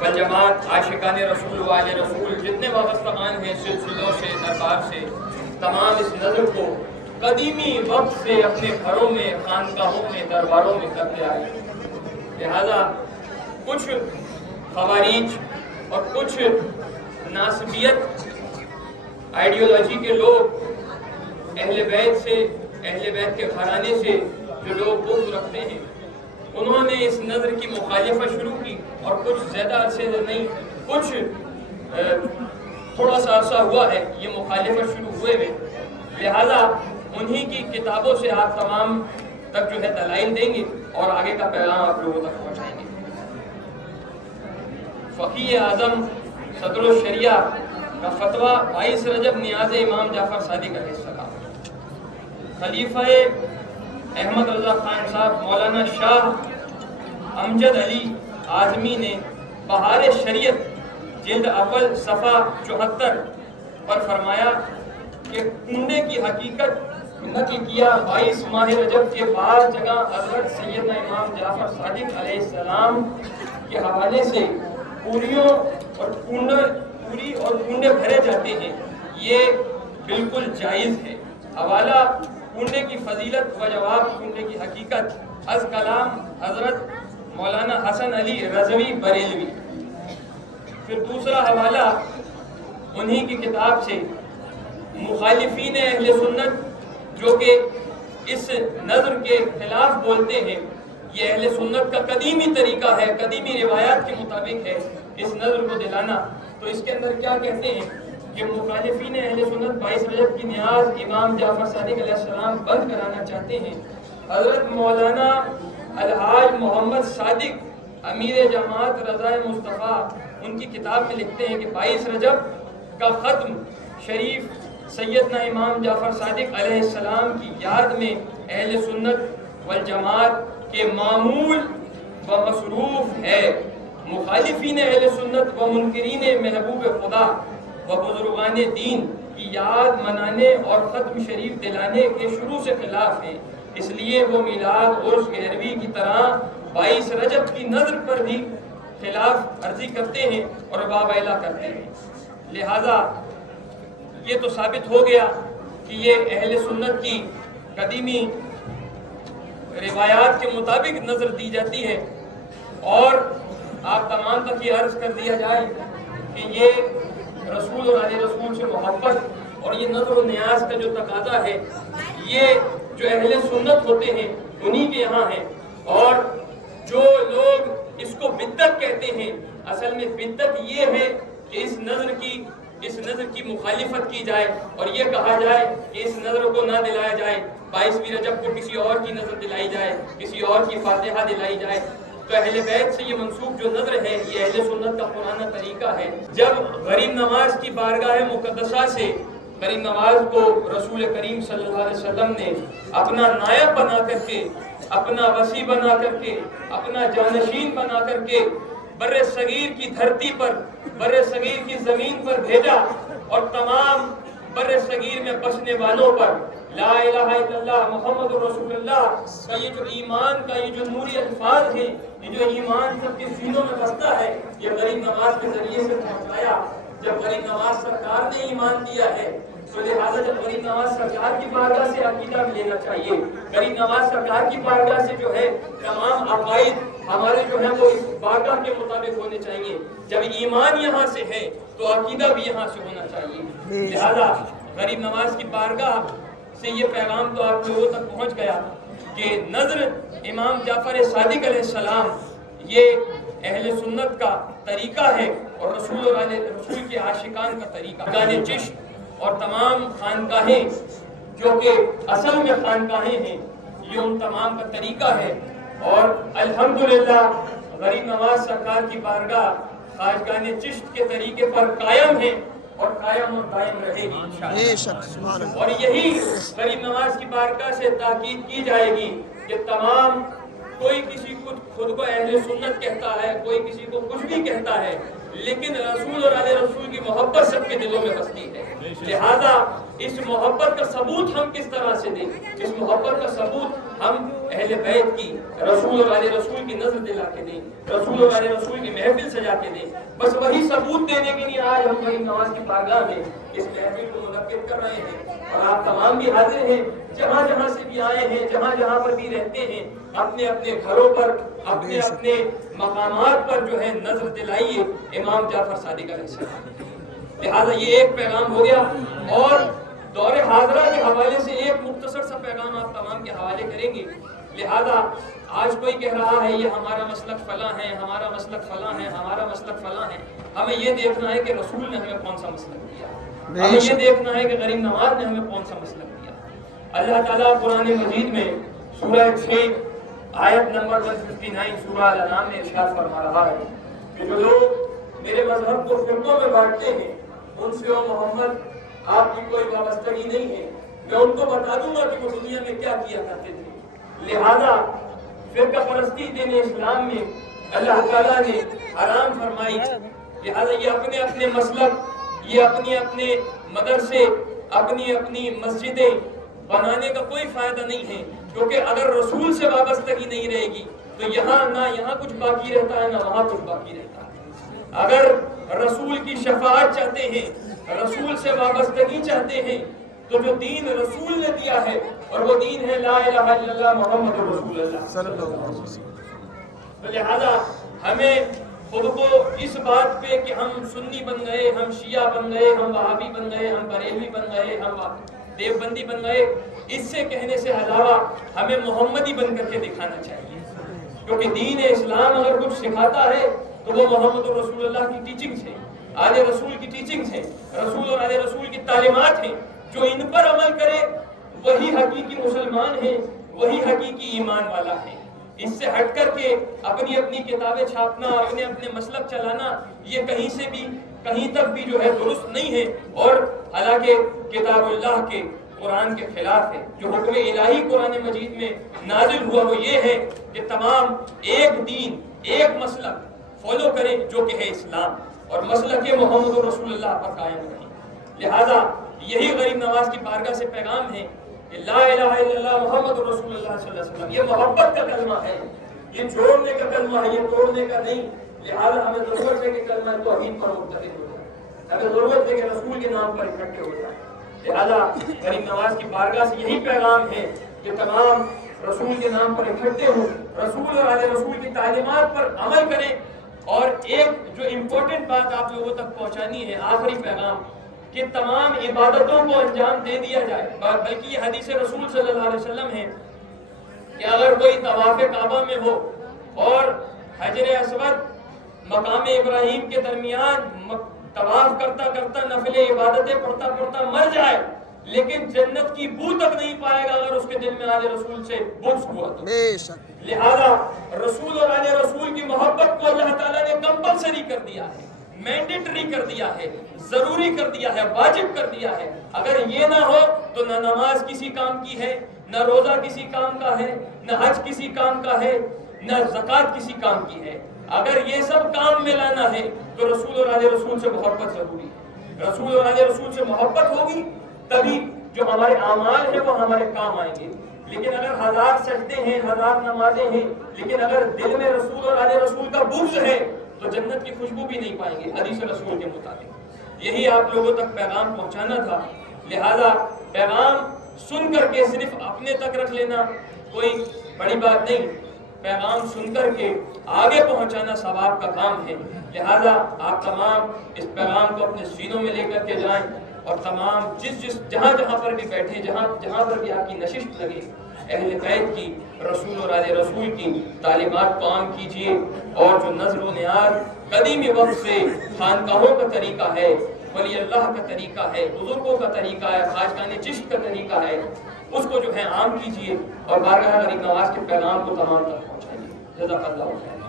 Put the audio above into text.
والجماعت عاشقان رسول والے رسول جتنے وابستگان ہیں سلسلوں سے دربار سے، تمام اس نظر کو قدیمی وقت سے اپنے گھروں میں خانقاہوں میں درباروں میں کرتے آئے۔ لہذا کچھ خوارج اور کچھ ناسبیت آئیڈیولوجی کے لوگ اہل بیت سے، اہل بیت کے گھرانے سے جو لوگ بغض رکھتے ہیں، انہوں نے اس نظر کی مخالفت شروع کی، اور کچھ زیادہ عرصے سے نہیں، کچھ تھوڑا سا عرصہ ہوا ہے یہ مخالفت شروع ہوئے ہوئے۔ لہذا انہی کی کتابوں سے آپ تمام تک جو ہے دلائل دیں گے اور آگے کا پیغام آپ لوگوں تک پہنچائیں گے۔ فقیہ اعظم صدر الشریعہ کا فتویٰ 22 رجب نیاز امام جعفر صادق علیہ السلام۔ خلیفہ احمد رضا خان صاحب مولانا شاہ امجد علی اعظمی نے بہار شریعت جلد اول صفحہ 74 پر فرمایا کہ کنڈے کی حقیقت نقل کیا 22 ماہ رجب کے بعد جگہ حضرت سیدنا امام جعفر صادق علیہ السلام کے حوالے سے پوریوں اور کنڈے بھرے جاتے ہیں، یہ بالکل جائز ہے۔ حوالہ کنڈے کی فضیلت و جواب کنڈے کی حقیقت از کلام حضرت مولانا حسن علی رضوی بریلوی۔ پھر دوسرا حوالہ انہی کی کتاب سے مخالفین اہل سنت جو کہ اس نظر کے خلاف بولتے ہیں، یہ اہل سنت کا قدیمی طریقہ ہے، قدیمی روایات کے مطابق ہے اس نظر کو دلانا۔ تو اس کے اندر کیا کہتے ہیں کہ مخالفین اہل سنت 22 رجب کی نیاز امام جعفر صادق علیہ السلام بند کرانا چاہتے ہیں۔ حضرت مولانا الحاج محمد صادق امیر جماعت رضا مصطفیٰ ان کی کتاب میں لکھتے ہیں کہ 22 رجب کا ختم شریف سیدنا امام جعفر صادق علیہ السلام کی یاد میں اہل سنت والجماعت کے معمول و مصروف ہے۔ مخالفین اہل سنت و منکرین محبوب خدا و بزرگان دین کی یاد منانے اور ختم شریف دلانے کے شروع سے خلاف ہیں، اس لیے وہ میلاد عرس گہروی کی طرح 22 رجب کی نظر پر بھی خلاف ورزی کرتے ہیں اور وابیلہ کرتے ہیں۔ لہذا یہ تو ثابت ہو گیا کہ یہ اہل سنت کی قدیمی روایات کے مطابق نظر دی جاتی ہے، اور آپ تمام تک یہ عرض کر دیا جائے کہ یہ رسول اور علیہ رسول سے محبت اور یہ نظر و نیاز کا جو تقاضا ہے، یہ جو اہل سنت ہوتے ہیں انہی کے یہاں ہے۔ اور جو لوگ اس کو بدعت کہتے ہیں، اصل میں بدعت یہ ہے کہ اس نظر کی مخالفت کی جائے اور یہ کہا جائے کہ اس نظر کو نہ دلایا جائے، 22ویں رجب کو کسی اور کی نظر دلائی جائے، کسی اور کی فاتحہ دلائی جائے۔ تو اہل بیت سے یہ منسوب جو نظر ہے یہ اہل سنت کا پرانا طریقہ ہے۔ جب غریب نواز کی بارگاہ مقدسہ سے غریب نواز کو رسول کریم صلی اللہ علیہ وسلم نے اپنا نائب بنا کر کے، اپنا وصی بنا کر کے، اپنا جانشین بنا کر کے بر صغیر کی دھرتی پر، بر صغیر کی زمین پر بھیجا، اور تمام بر صغیر میں بسنے والوں پر لا الہ الا اللہ محمد رسول اللہ کا یہ جو ایمان کا یہ جو نوری الفاظ ہیں، یہ جو ایمان سب کے سینوں میں بستا ہے، یہ غریب نواز کے ذریعے سے پہنچایا۔ جب غریب نواز سرکار نے ایمان دیا ہے تو لہٰذا جب غریب نواز سرکار کی بارگاہ سے عقیدہ لینا چاہیے، غریب نواز سرکار کی بارگاہ سے جو ہے تمام عقائد ہمارے جو ہے وہ اس بارگاہ کے مطابق ہونے چاہیے۔ جب ایمان یہاں سے ہے تو عقیدہ بھی یہاں سے ہونا چاہیے۔ لہذا غریب نواز کی بارگاہ سے یہ پیغام تو آپ لوگوں تک پہنچ گیا کہ نظر امام جعفر صادق علیہ السلام یہ اہل سنت کا طریقہ ہے اور رسول کے عاشقان کا طریقہ۔ خانقاہ چشت اور تمام خانقاہیں جو کہ اصل میں خانقاہیں ہیں، یہ ان تمام کا طریقہ ہے، اور الحمدللہ غریب نواز سرکار کی بارگاہ خواجگان چشت کے طریقے پر قائم ہے اور قائم اور قائم رہے گی انشاءاللہ۔ اور یہی غریب نواز کی بارگاہ سے تاکید کی جائے گی کہ تمام کوئی کسی کو خود کو اہل سنت کہتا ہے، کوئی کسی کو کچھ بھی کہتا ہے، لیکن رسول اور آل رسول کی محبت سب کے دلوں میں بستی ہے۔ لہذا اس محبت کا ثبوت ہم کس طرح سے دیں؟ اس محبت کا ثبوت ہم اہل بیت کی، رسول اور آل رسول کی نظر دلا کے دیں، رسول اور آل رسول کی محفل سجا کے دیں۔ بس وہی ثبوت دینے کے لیے آج ہم غریب نواز کی بارگاہ میں اس محفل کو منعقد کر رہے ہیں، اور آپ تمام بھی حاضر ہیں، جہاں جہاں سے بھی آئے ہیں، جہاں جہاں پر بھی رہتے ہیں، اپنے اپنے گھروں پر، اپنے اپنے مقامات پر جو ہے نظر دلائیے امام جعفر صادق علیہ السلام۔ لہٰذا یہ ایک پیغام ہو گیا، اور دور حاضرہ کے حوالے سے ایک مختصر سا پیغام آپ تمام کے حوالے کریں گے۔ لہذا آج کوئی کہہ رہا ہے یہ ہمارا مسلک فلاں ہے، ہمارا مسلک فلاں ہے، ہمارا مسلک فلاں ہے۔ ہمیں یہ دیکھنا ہے کہ رسول نے ہمیں کون سا مسلک دیا، ہمیں یہ دیکھنا ہے کہ غریب نواز نے ہمیں کون سا مسلک دیا۔ اللہ تعالیٰ قرآن مجید میں سورہ 6 آیت نمبر 159 سورہ الانعام میں ارشاد فرما رہا ہے کہ جو لوگ میرے مذہب کو فرقوں میں بانٹتے ہیں ان سے او محمد آپ کی کوئی وابستگی نہیں ہے، میں ان کو بتا دوں گا کہ وہ دنیا میں کیا کیا کرتے تھے۔ لہذا فرقہ پرستی دین اسلام میں اللہ تعالیٰ نے حرام فرمائی، لہذا یہ اپنے اپنے مسلک، یہ اپنے اپنے مدرسے، اپنی اپنی مسجدیں بنانے کا کوئی فائدہ نہیں ہے، کیونکہ اگر رسول سے وابستگی نہیں رہے گی تو یہاں نہ یہاں کچھ باقی رہتا ہے نہ وہاں کچھ باقی رہتا ہے۔ اگر رسول کی شفاعت چاہتے ہیں، رسول سے وابستگی چاہتے ہیں، تو جو دین رسول نے دیا ہے اور وہ دین ہے لا الہ الا اللہ محمد رسول اللہ صلی اللہ علیہ وسلم۔ تو لہذا ہمیں خود کو اس بات پہ کہ ہم سنی بن گئے، ہم شیعہ بن گئے، ہم وہابی بن گئے، ہم بریلوی بن گئے، ہم دیوبندی بن گئے، اس سے کہنے سے علاوہ ہمیں محمدی بن کر کے دکھانا چاہیے، کیونکہ دین اسلام اگر کچھ سکھاتا ہے تو وہ محمد رسول اللہ کی ٹیچنگز ہیں، آل رسول کی ٹیچنگز ہیں، رسول اور آل رسول کی تعلیمات ہیں۔ جو ان پر عمل کرے وہی حقیقی مسلمان ہیں، وہی حقیقی ایمان والا ہے۔ اس سے ہٹ کر کے اپنی اپنی کتابیں چھاپنا، اپنے اپنے مسلک چلانا، یہ کہیں سے بھی کہیں تک بھی جو ہے درست نہیں ہے، اور حالانکہ کتاب اللہ کے قرآن کے خلاف ہے۔ جو حکم الہی قرآن مجید میں نازل ہوا وہ یہ ہے کہ تمام ایک دین، ایک مسلک فالو کریں جو کہ ہے اسلام، اور مسلک محمد رسول اللہ پر قائم رہیں۔ لہذا یہی غریب نواز کی بارگاہ سے پیغام ہے کہ لا الہ الا اللہ محمد رسول اللہ صلی اللہ علیہ وسلم، یہ محبت کا کلمہ ہے، یہ جوڑنے کا کلمہ ہے، یہ توڑنے کا نہیں۔ لہذا ہمیں ضرورت ہے کہ کلمہ توحید پر متحد ہو جائے، ہمیں ضرورت ہے کہ رسول کے نام پر اکٹھے ہو جائے۔ لہذا غریب نواز کی بارگاہ سے یہی پیغام ہے کہ تمام رسول کے نام پر اکٹھے ہوں، رسول اور آل رسول کی تعلیمات پر عمل کریں۔ اور ایک جو امپورٹنٹ بات آپ لوگوں تک پہنچانی ہے، آخری پیغام، کہ تمام عبادتوں کو انجام دے دیا جائے، بلکہ یہ حدیث رسول صلی اللہ علیہ وسلم ہے کہ اگر کوئی طواف کعبہ میں ہو اور حجر اسود مقام ابراہیم کے درمیان طواف کرتا کرتا نفل عبادتیں پڑھتا پڑھتا مر جائے لیکن جنت کی بو تک نہیں پائے گا اگر اس کے دل میں آل رسول سے بغض ہوا تو۔ لہذا رسول اور آل رسول کی محبت کو اللہ تعالیٰ نے کمپلسری کر دیا ہے، مینڈیٹری کر دیا ہے، ضروری کر دیا ہے، واجب کر دیا ہے۔ اگر یہ نہ ہو تو نہ نماز کسی کام کی ہے، نہ روزہ کسی کام کا ہے، نہ حج کسی کام کا ہے، نہ زکوٰۃ کسی کام کی ہے۔ اگر یہ سب کام میں لانا ہے تو رسول اور آل رسول سے محبت ضروری ہے۔ رسول اور آل رسول سے محبت ہوگی تبھی جو ہمارے اعمال ہیں وہ ہمارے کام آئیں گے۔ لیکن اگر ہزار سجدے ہیں، ہزار نمازیں ہیں، لیکن اگر دل میں رسول اور آل رسول کا بغض ہے تو جنت کی خوشبو بھی نہیں پائیں گے حدیث رسول کے مطابق۔ یہی آپ لوگوں تک پیغام پہنچانا تھا۔ لہذا پیغام سن کر کے صرف اپنے تک رکھ لینا کوئی بڑی بات نہیں، پیغام سن کر کے آگے پہنچانا ثواب کا کام ہے۔ لہذا آپ تمام اس پیغام کو اپنے سینوں میں لے کر کے جائیں، اور تمام جہاں جہاں پر بھی بیٹھے، جہاں پر بھی آپ کی نشست لگے، اہل بیت کی، رسول اور آل رسول کی تعلیمات کو عام کیجیے، اور جو نظر و نیاز قدیم وقت سے خانقاہوں کا طریقہ ہے، ولی اللہ کا طریقہ ہے، بزرگوں کا طریقہ ہے، خواجگان چشت کا طریقہ ہے، اس کو جو ہے عام کیجیے اور بارگاہ غریب نواز کے پیغام کو تمام تک پہنچائیے۔ جزاک اللہ خیر۔